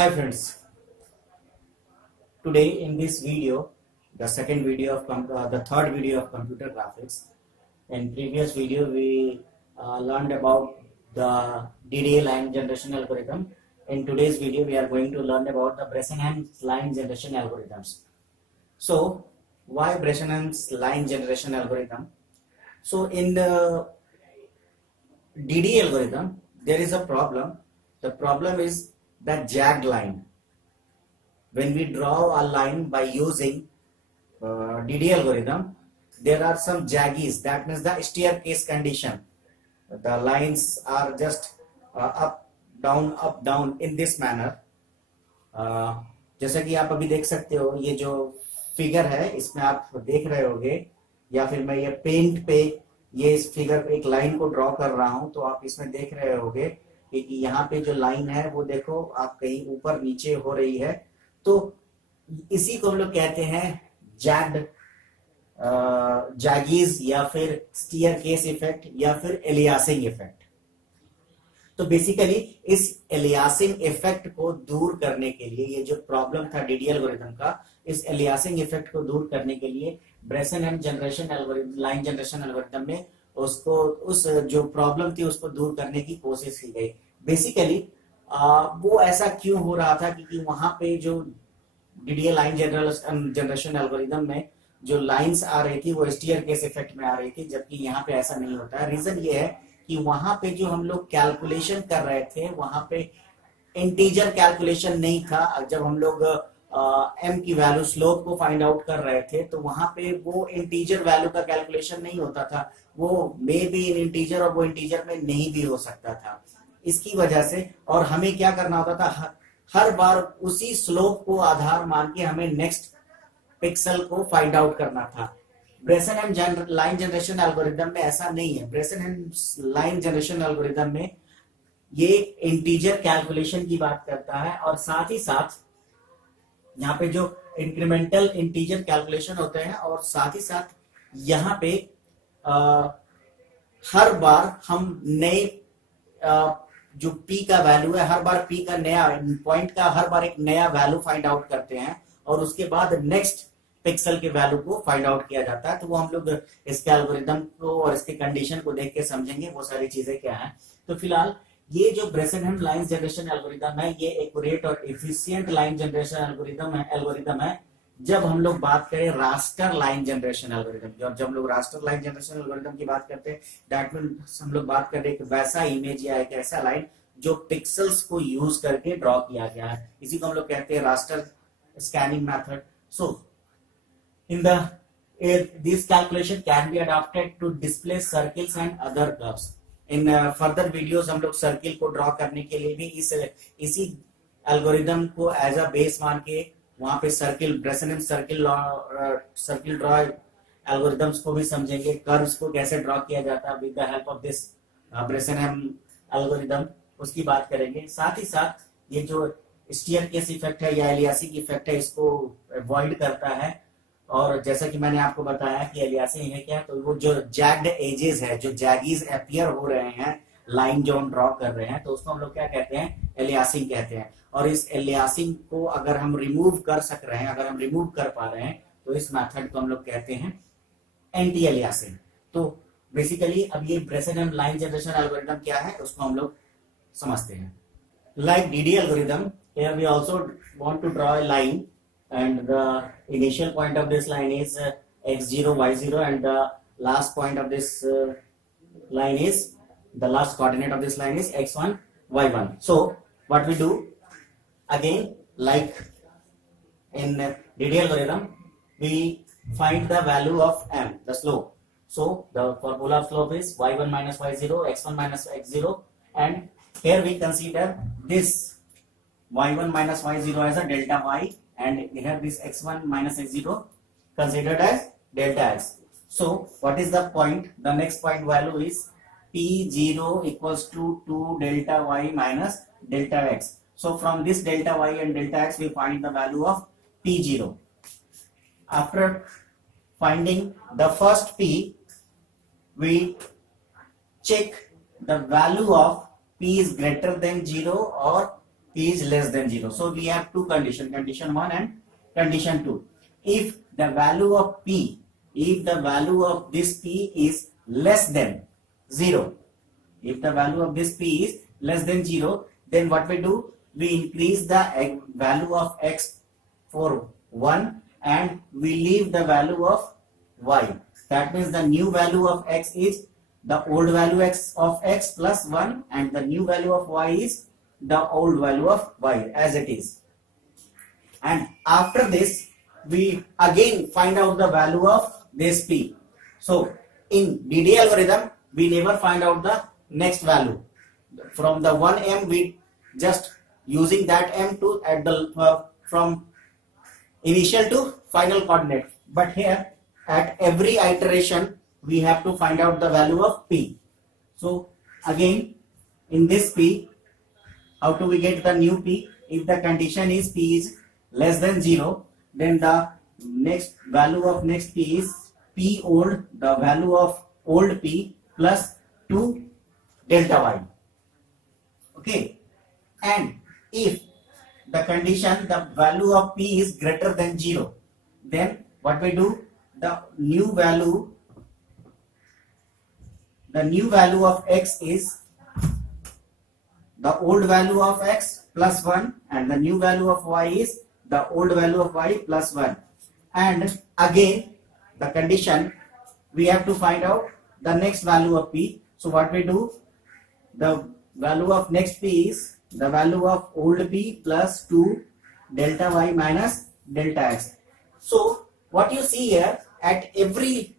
Hi friends, today in this video, the third video of computer graphics. In previous video, we learned about the DDA line generation algorithm. In today's video, we are going to learn about the Bressenham's line generation algorithms. So, why Bressenham's line generation algorithm? So, in the DDA algorithm, there is a problem. The problem is the jagged line. When we draw a line by using DDA algorithm, there are some jaggies. That means the staircase condition. The lines are just up, down in this manner. जैसा कि आप अभी देख सकते हो, ये जो figure है इसमें आप देख रहे होगे, या फिर मैं ये पेंट पे ये इस फिगर पे एक लाइन को ड्रॉ कर रहा हूं, तो आप इसमें देख रहे होगे कि यहाँ पे जो लाइन है वो देखो आप कहीं ऊपर नीचे हो रही है. तो इसी को हम लोग कहते हैं जैग्ड जैगीज या फिर स्टीयरकेस इफेक्ट या फिर एलियासिंग इफेक्ट. तो बेसिकली इस एलियासिंग इफेक्ट को दूर करने के लिए, ये जो प्रॉब्लम था डीडीए एल्गोरिथम का, इस एलियासिंग इफेक्ट को दूर करने के लिए Bresenham generation algorithm, line generation algorithm में उसको, उस जो प्रॉब्लम थी उसको दूर करने की कोशिश की गई. बेसिकली वो ऐसा क्यों हो रहा था क्योंकि वहां पे जो डीडीए लाइन जनरेशन एल्गोरिथम में जो लाइंस आ रही थी वो स्टीयरकेस इफेक्ट में आ रही थी, जबकि यहाँ पे ऐसा नहीं होता है. रीजन ये है कि वहां पे जो हम लोग कैलकुलेशन कर रहे थे वहां पे इंटीजर कैलकुलेशन नहीं था. जब हम लोग एम की वैल्यू, स्लोप को फाइंड आउट कर रहे थे, तो वहां पे वो इंटीजर वैल्यू का कैलकुलेशन नहीं होता था. वो मे बी इन इंटीजर और वो इंटीजर में नहीं भी हो सकता था. इसकी वजह से और हमें क्या करना होता था, हर बार उसी स्लोप को आधार मान के हमें नेक्स्ट पिक्सल को फाइंड आउट करना था. ब्रेसेनहेम लाइन जनरेशन एल्गोरिथम में ऐसा नहीं है. ब्रेसेनहेम लाइन जनरेशन एल्गोरिथम में ये इंटीजर कैलकुलेशन की बात करता है और साथ ही साथ यहाँ पे जो इंक्रीमेंटल इंटीजर कैलकुलेशन होते हैं, और साथ ही साथ यहाँ पे हर बार हम नए जो p का वैल्यू है, हर बार p का नया पॉइंट का हर बार एक नया वैल्यू फाइंड आउट करते हैं और उसके बाद नेक्स्ट पिक्सल के वैल्यू को फाइंड आउट किया जाता है. तो वो हम लोग इसके एल्गोरिथम को और इसके कंडीशन को देख के समझेंगे वो सारी चीजें क्या है. तो फिलहाल ये जो ब्रेसेनहेम लाइन जनरेशन एल्गोरिथम है, ये एक्यूरेट और एफिशिएंट लाइन जनरेशन एल्गोरिथम है जब हम लोग बात करें रास्टर लाइन जनरेशन एल्गोरिथम. जब हम लोग रास्टर लाइन जनरेशन एल्गोरिथम की बात करते हैं, दैट मींस हम लोग बात कर रहे हैं एक वैसा इमेज या एक ऐसा लाइन जो पिक्सल्स को यूज करके ड्रॉ किया गया है. इसी को हम लोग कहते हैं raster scanning method. So in this calculation can be adapted to display circles and other curves. In further videos हम लोग सर्किल को ड्रॉ करने के लिए भी इसी एल्गोरिथम को एज अ बेस मान के वहां पे सर्किल, ब्रेसेनहेम सर्किल ड्रॉ एल्गोरिथम्स को भी समझेंगे, कर्व्स को कैसे ड्रॉ किया जाता है with the help of this Bresenham algorithm, उसकी बात करेंगे. साथ ही साथ ये जो स्टीयरकेस इफेक्ट है या एलियासिंग इफेक्ट है, इसको अवॉइड करता है. और जैसा कि मैंने आपको बताया कि एलियासिंग है क्या, तो वो जो जैग्ड एजेस है, जो जैगीज अपियर हो रहे हैं, लाइन जो हम ड्रॉ कर रहे हैं, तो उसको हम लोग क्या कहते हैं, एलियासिंग कहते हैं. और इस एलियासिंग को अगर हम रिमूव कर सक रहे हैं, अगर हम रिमूव कर पा रहे हैं, तो इस मेथड को हम लोग कहते हैं एंटी एलियासिंग. तो बेसिकली अब ये ब्रेसेनहेम लाइन जनरेशन एल्गोरिथम क्या है उसको हम लोग समझते हैं. Like DDA algorithm, here we also want to draw a line, and the initial point of this line is x0 y0, and the last point of this line is, the last coordinate of this line is x1 y1. So what we do again, like in DDA algorithm, we find the value of m, the slope. So the formula of slope is y1 minus y0, x1 minus x0, and here we consider this y1 minus y0 as a delta y, and here this x1 minus x0 considered as delta x. So what is the point? The next point value is p0 equals to 2 delta y minus delta x. So from this delta y and delta x we find the value of p0. After finding the first p, we check the value of p is greater than 0 or p is less than 0. So we have two conditions, condition 1 and condition 2. If the value of p, if the value of this p is less than 0, if the value of this p is less than 0, then what we do? We increase the value of x for 1 and we leave the value of y. That means the new value of x is the old value of x plus 1 and the new value of y is the old value of y as it is. And after this, we again find out the value of this p. So in DD algorithm, we never find out the next value. From the 1m, we just using that m to add the from initial to final coordinate. But here at every iteration, we have to find out the value of p. So again, in this p, how do we get the new p? If the condition is p is less than 0, then the next value of next p is p old, the value of old p plus 2 delta y. Okay, and if the condition, the value of p is greater than 0, then what we do? The new value of x is the old value of x plus 1 and the new value of y is the old value of y plus 1. And again, the condition, we have to find out the next value of p. So what we do? The value of next p is the value of old p plus 2 delta y minus delta x. So what you see here, at every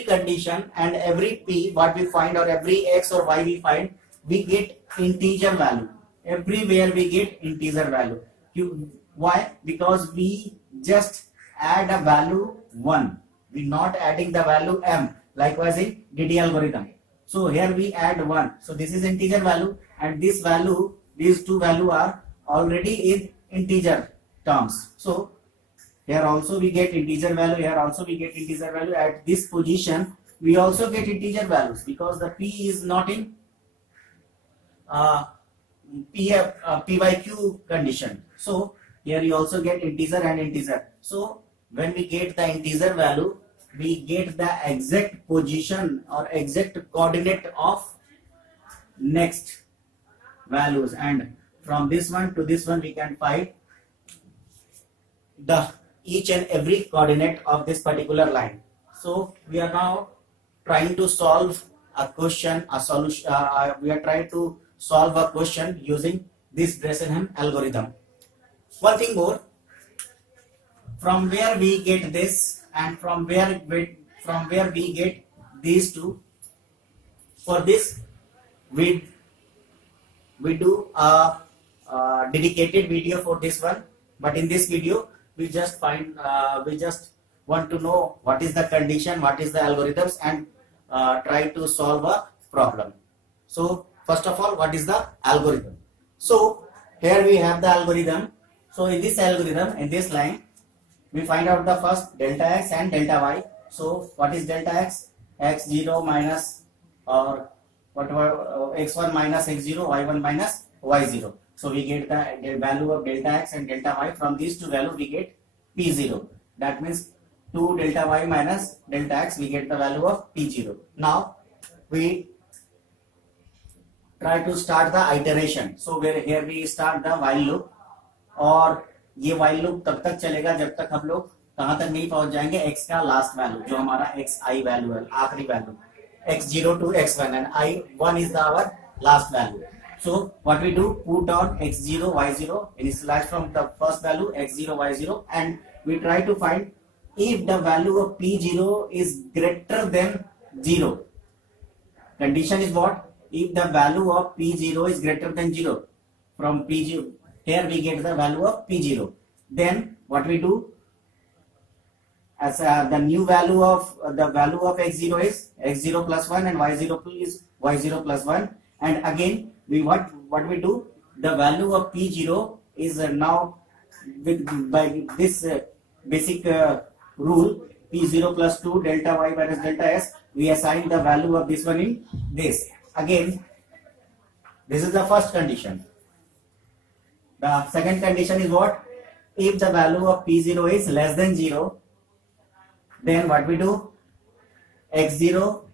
condition and every p what we find, or every x or y we find, we get integer value. Everywhere we get integer value. Why? Because we just add a value 1. We not adding the value m, likewise in DD algorithm. So here we add 1. So this is integer value, and this value, these two value are already in integer terms. So here also we get integer value, here also we get integer value. At this position, we also get integer values because the p is not in p by q condition. So here you also get integer and integer. So when we get the integer value, we get the exact position or exact coordinate of next values, and from this one to this one we can find the each and every coordinate of this particular line. So we are now trying to solve a question, a solution. We are trying to solve a question using this Bresenham algorithm. One thing more, from where we get this and from where we get these two. For this, we do a dedicated video for this one. But in this video, we just want to know what is the condition, what is the algorithms, and try to solve a problem. So first of all, what is the algorithm? So here we have the algorithm. So in this algorithm, in this line, we find out the first delta x and delta y. So what is delta x? X0 minus, or whatever, x1 minus x0, y1 minus y0. So we get the value of delta x and delta y. From these two values we get p0. That means 2 delta y minus delta x, we get the value of p0. Now we try to start the iteration. So here we start the while loop, और ये while loop तब तक चलेगा जब तक हम लोग कहां तक नहीं पहुंच जाएंगे, x का लास्ट वैल्यू जो हमारा xi वैल्यू है, आखिरी value, x0 to x1 and i1 is our last value. So what we do, put on x0 y0 initialize from the first value x0 y0, and we try to find if the value of p0 is greater than 0. Condition is what? If the value of p0 is greater than 0. From p0, here we get the value of p0. Then what we do, as the new value of x0 is x0 plus 1 and y0 is y0 plus 1, and again we what we do, the value of p0 is now by this basic rule, p0 plus 2 delta y minus delta s, we assign the value of this one in this. Again This is the first condition. The second condition is what? If the value of P0 is less than 0, then what we do? X0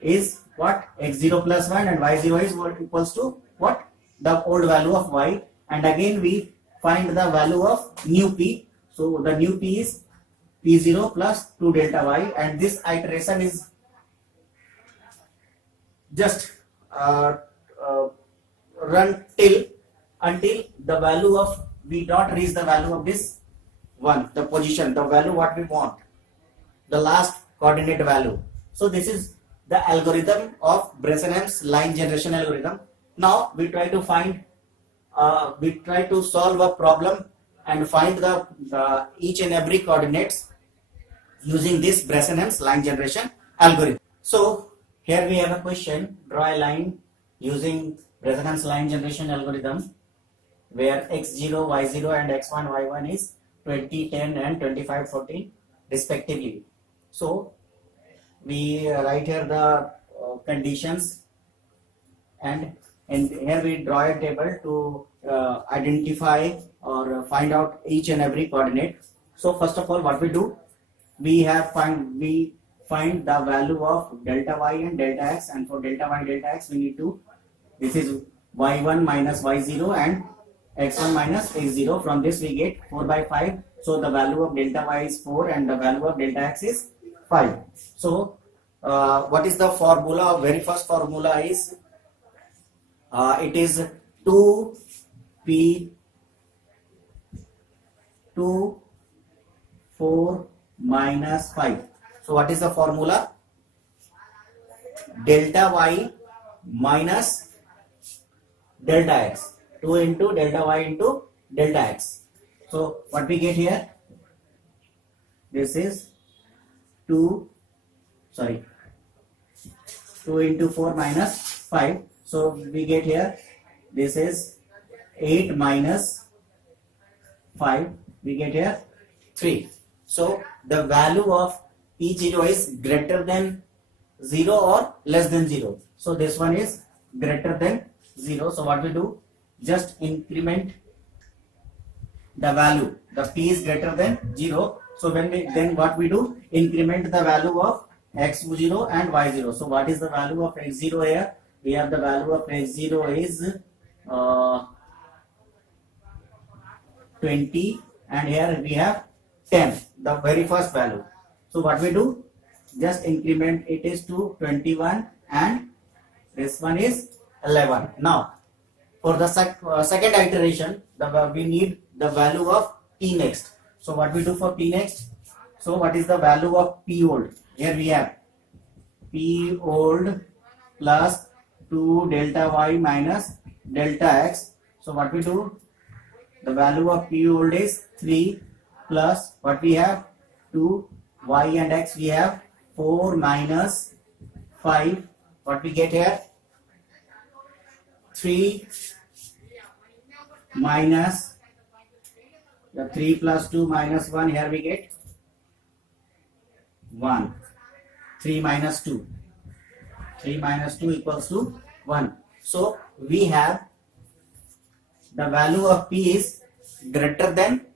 is what? X0 plus 1, and Y0 is what equals to what? The old value of Y, and again we find the value of new P. So the new P is P0 plus 2 delta Y, and this iteration is just run until the value of, we don't reach the value of this one, the position, the value what we want, the last coordinate value. So this is the algorithm of Bresenham's line generation algorithm. Now we try to find, we try to solve a problem and find the each and every coordinates using this Bresenham's line generation algorithm. So here we have a question: draw a line using Bresenham's line generation algorithm where x0, y0 and x1, y1 is 20, 10 and 25, 14 respectively. So we write here the conditions, and here we draw a table to identify or find out each and every coordinate. So first of all, what we do, we find the value of delta y and delta x, and for delta y, delta x, we need to, this is y1 minus y0 and x1 minus x0. From this we get 4 by 5. So the value of delta y is 4 and the value of delta x is 5. So what is the formula? Very first formula is it is 2p 2 4 minus 5. So what is the formula? Delta y minus delta x, 2 into delta y into delta x. So what we get here, this is 2 into 4 minus 5. So we get here, this is 8 minus 5, we get here 3. So the value of P0 is greater than 0 or less than 0. So this one is greater than 0. So what we do, just increment the value. The P is greater than 0. So when we, then what we do, increment the value of x0 and y0. So what is the value of x0 here? We have the value of x0 is 20, and here we have 10, the very first value. So what we do, just increment it is to 21, and this one is 11. Now for the second iteration, we need the value of P next. So what we do for P next? So what is the value of P old? Here we have P old plus 2 delta y minus delta x. So what we do, the value of P old is 3 plus what we have 2, y and x we have 4 minus 5. What we get here, 3 minus the 3 plus 2 minus 1, here we get 1. 3 minus 2. 3 minus 2 equals to 1. So we have the value of P is greater than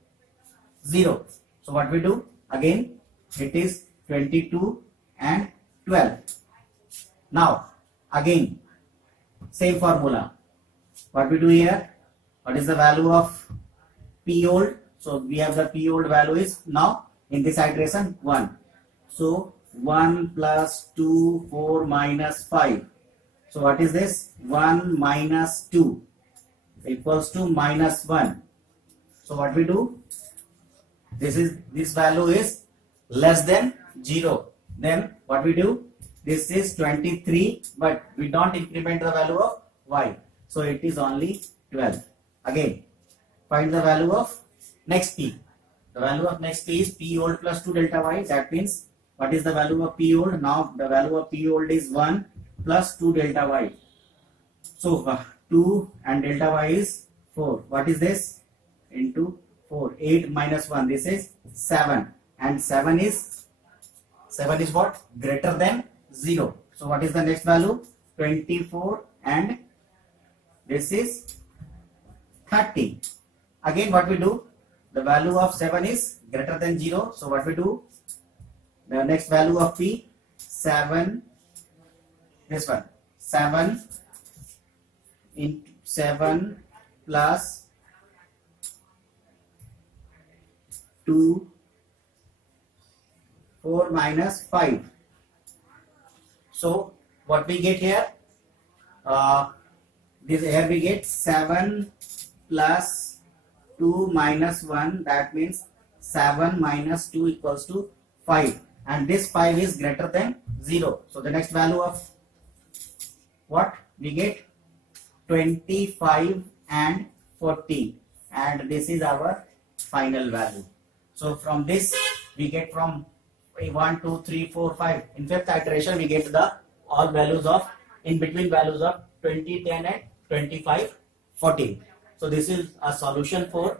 0. So what we do, again it is 22 and 12. Now again same formula. What we do here, what is the value of P old? So we have the P old value is now in this iteration 1. So 1 plus 2, 4 minus 5. So what is this? 1 minus 2 equals to minus 1. So what we do? This value is less than 0. Then what we do? This is 23, but we don't increment the value of y. So it is only 12. Again, find the value of next P. The value of next P is P old plus 2 delta y. That means what is the value of P old? Now the value of P old is 1 plus 2 delta y. So 2 and delta y is 4. What is this? Into 4. 8 minus 1. This is 7. And 7 is what? Greater than 0. So what is the next value? 24 and This is 30. Again, what we do? The value of 7 is greater than 0. So what we do? The next value of P, 7, this one, 7 into 7 plus 2, 4 minus 5. So what we get here? Here we get 7 plus 2 minus 1, that means 7 minus 2 equals to 5, and this 5 is greater than 0. So the next value of what we get? 25 and 40, and this is our final value. So from this we get from 1, 2, 3, 4, 5. In fifth iteration we get the all values of in between values of 20, 10 and 25, 14. So this is a solution for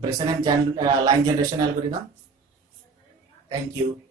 Bresenham line generation algorithm. Thank you.